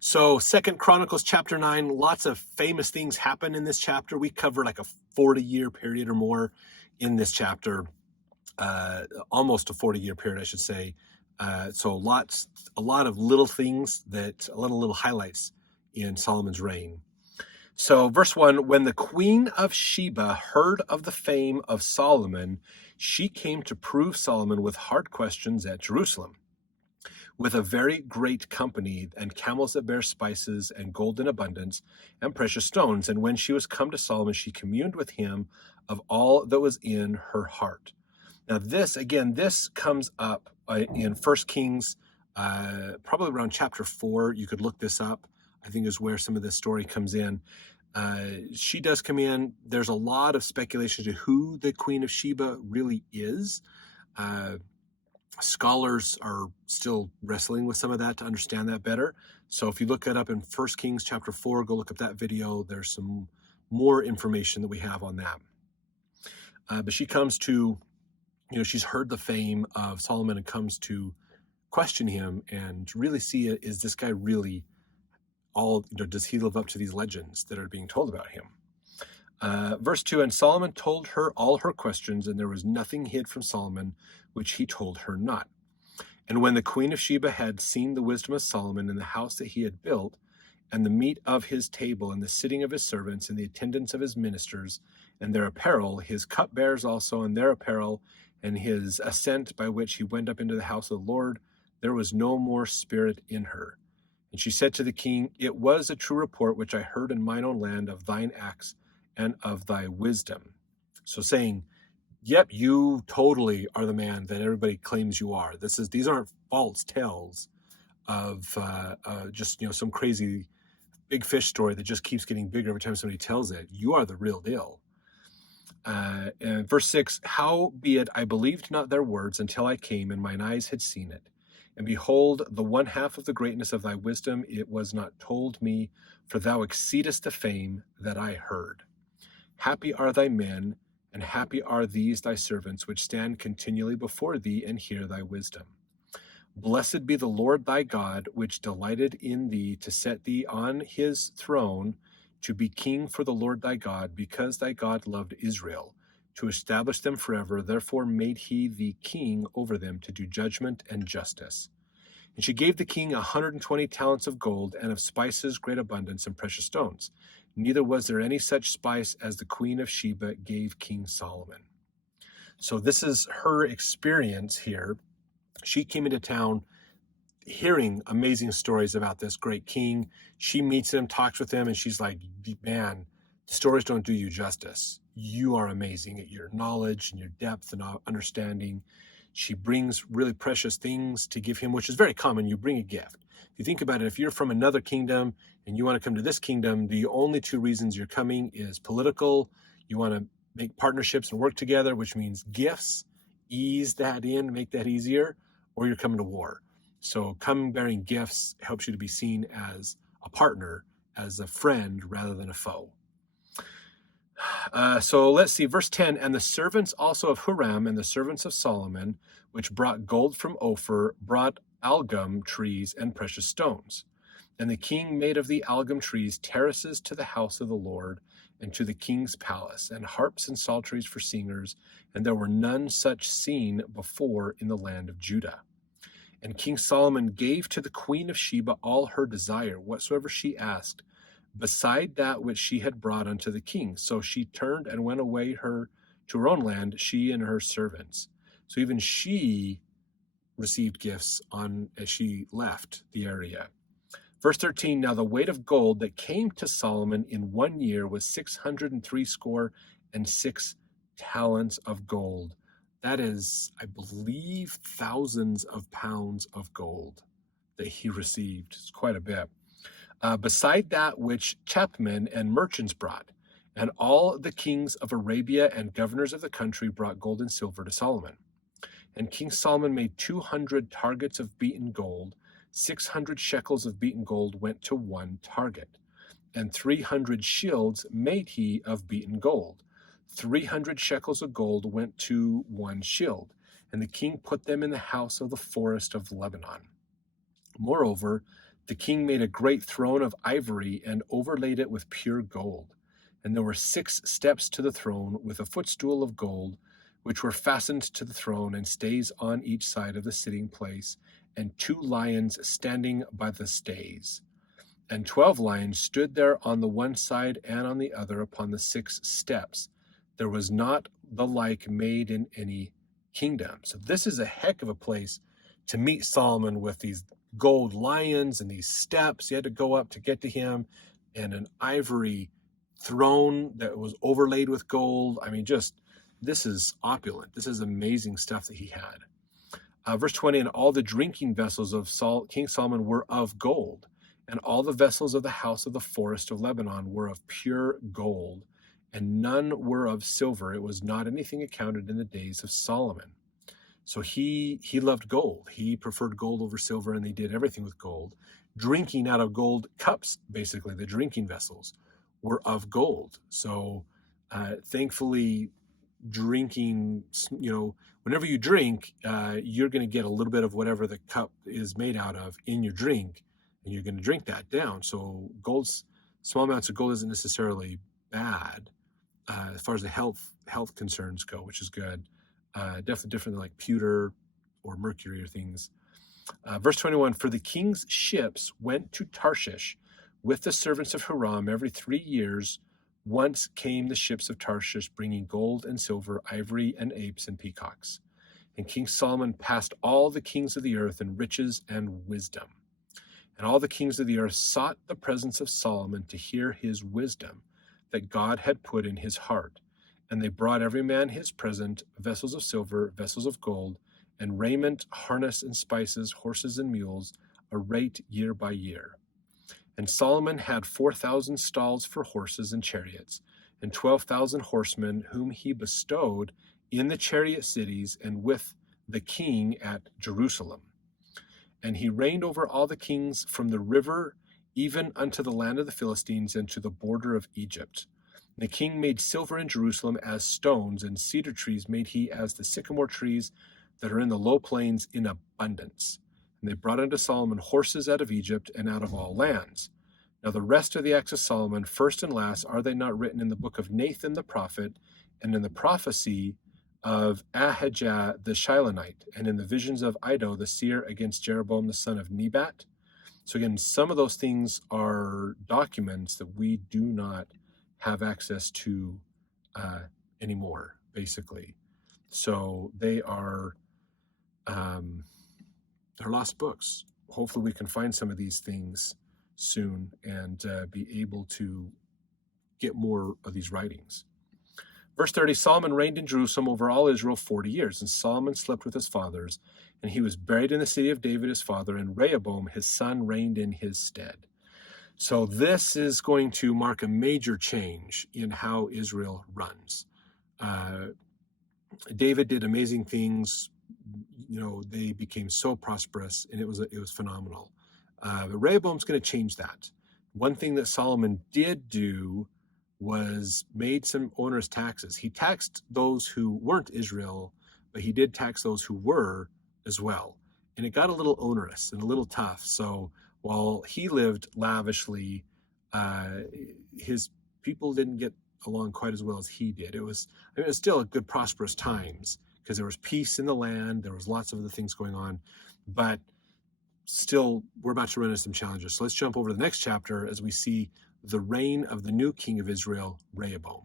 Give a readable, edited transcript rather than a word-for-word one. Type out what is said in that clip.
So 2nd Chronicles chapter 9, lots of famous things happen in this chapter. We cover like a 40-year period or more in this chapter, almost a 40-year period, I should say. So a lot of little things a lot of little highlights in Solomon's reign. So verse 1, when the queen of Sheba heard of the fame of Solomon, she came to prove Solomon with hard questions at Jerusalem, with a very great company, and camels that bear spices, and gold in abundance, and precious stones. And when she was come to Solomon, she communed with him of all that was in her heart. Now this comes up in 1 Kings, probably around chapter 4. You could look this up. I think is where some of this story comes in. She does come in. There's a lot of speculation to who the Queen of Sheba really is. Scholars are still wrestling with some of that to understand that better. So if you look that up in 1 Kings chapter 4, go look up that video. There's some more information that we have on that. But she comes to, she's heard the fame of Solomon and comes to question him and really see, is this guy really does he live up to these legends that are being told about him? Verse 2, and Solomon told her all her questions, and there was nothing hid from Solomon which he told her not. And when the queen of Sheba had seen the wisdom of Solomon in the house that he had built, and the meat of his table, and the sitting of his servants, and the attendance of his ministers, and their apparel, his cupbearers also, and their apparel, and his ascent by which he went up into the house of the Lord, there was no more spirit in her. And she said to the king, it was a true report which I heard in mine own land of thine acts and of thy wisdom. So saying, yep, you totally are the man that everybody claims you are. These aren't false tales of just some crazy big fish story that just keeps getting bigger every time somebody tells it. You are the real deal. And verse 6, howbeit I believed not their words until I came, and mine eyes had seen it. And behold, the one half of the greatness of thy wisdom, it was not told me, for thou exceedest the fame that I heard. Happy are thy men, and happy are these thy servants, which stand continually before thee and hear thy wisdom. Blessed be the Lord thy God, which delighted in thee to set thee on his throne, to be king for the Lord thy God, because thy God loved Israel, to establish them forever. Therefore made he thee king over them, to do judgment and justice. And she gave the king 120 talents of gold, and of spices great abundance, and precious stones. Neither was there any such spice as the queen of Sheba gave King Solomon. So this is her experience here. She came into town hearing amazing stories about this great king. She meets him, talks with him, and she's like, man, the stories don't do you justice. You are amazing at your knowledge and your depth and understanding. She brings really precious things to give him, which is very common. You bring a gift. If you think about it, if you're from another kingdom and you want to come to this kingdom, the only two reasons you're coming is political. You want to make partnerships and work together, which means gifts, ease that in, make that easier, or you're coming to war. So coming bearing gifts helps you to be seen as a partner, as a friend, rather than a foe. So let's see, verse 10, and the servants also of Huram and the servants of Solomon, which brought gold from Ophir, brought algum trees and precious stones. And the king made of the algum trees terraces to the house of the Lord and to the king's palace, and harps and psalteries for singers, and there were none such seen before in the land of Judah. And King Solomon gave to the queen of Sheba all her desire, whatsoever she asked, beside that which she had brought unto the king. So she turned and went away to her own land, she and her servants. So even she received gifts as she left the area. Verse 13, now the weight of gold that came to Solomon in 1 year was 666 talents of gold. That is, I believe, thousands of pounds of gold that he received. It's quite a bit. Beside that which chapmen and merchants brought, and all the kings of Arabia and governors of the country brought gold and silver to Solomon. And King Solomon made 200 targets of beaten gold. 600 shekels of beaten gold went to one target, and 300 shields made he of beaten gold. 300 shekels of gold went to one shield, and the king put them in the house of the forest of Lebanon. Moreover, The king made a great throne of ivory and overlaid it with pure gold. And there were 6 steps to the throne with a footstool of gold, which were fastened to the throne and stays on each side of the sitting place, and 2 lions standing by the stays. And 12 lions stood there on the one side and on the other upon the 6 steps. There was not the like made in any kingdom. So this is a heck of a place to meet Solomon, with these gold lions and these steps you had to go up to get to him, and an ivory throne that was overlaid with gold. I mean, just, this is opulent. This is amazing stuff that he had. Verse 20, and all the drinking vessels of King Solomon were of gold, and all the vessels of the house of the forest of Lebanon were of pure gold, and none were of silver. It was not anything accounted in the days of Solomon. So he loved gold. He preferred gold over silver, and they did everything with gold. Drinking out of gold cups, basically, the drinking vessels were of gold. So thankfully, drinking, whenever you drink, you're going to get a little bit of whatever the cup is made out of in your drink, and you're going to drink that down. So small amounts of gold isn't necessarily bad as far as the health concerns go, which is good. Definitely different than like pewter or mercury or things. Verse 21, for the king's ships went to Tarshish with the servants of Hiram every 3 years. Once came the ships of Tarshish, bringing gold and silver, ivory and apes and peacocks. And King Solomon passed all the kings of the earth in riches and wisdom. And all the kings of the earth sought the presence of Solomon to hear his wisdom that God had put in his heart. And they brought every man his present, vessels of silver, vessels of gold, and raiment, harness and spices, horses and mules, a rate year by year. And Solomon had 4,000 stalls for horses and chariots, and 12,000 horsemen, whom he bestowed in the chariot cities and with the king at Jerusalem. And he reigned over all the kings from the river even unto the land of the Philistines and to the border of Egypt. And the king made silver in Jerusalem as stones, and cedar trees made he as the sycamore trees that are in the low plains in abundance. And they brought unto Solomon horses out of Egypt and out of all lands. Now the rest of the acts of Solomon, first and last, are they not written in the book of Nathan the prophet, and in the prophecy of Ahijah the Shilonite, and in the visions of Iddo the seer against Jeroboam the son of Nebat? So again, some of those things are documents that we do not have access to anymore, basically. So they are they're lost books. Hopefully we can find some of these things soon and be able to get more of these writings. Verse 30, Solomon reigned in Jerusalem over all Israel 40 years, and Solomon slept with his fathers, and he was buried in the city of David his father, and Rehoboam his son reigned in his stead. So this is going to mark a major change in how Israel runs. David did amazing things. They became so prosperous, and it was phenomenal. But Rehoboam's going to change that. One thing that Solomon did do was made some onerous taxes. He taxed those who weren't Israel, but he did tax those who were as well. And it got a little onerous and a little tough. So while he lived lavishly, his people didn't get along quite as well as he did. It was still a good prosperous times because there was peace in the land. There was lots of other things going on, but still we're about to run into some challenges. So let's jump over to the next chapter as we see the reign of the new king of Israel, Rehoboam.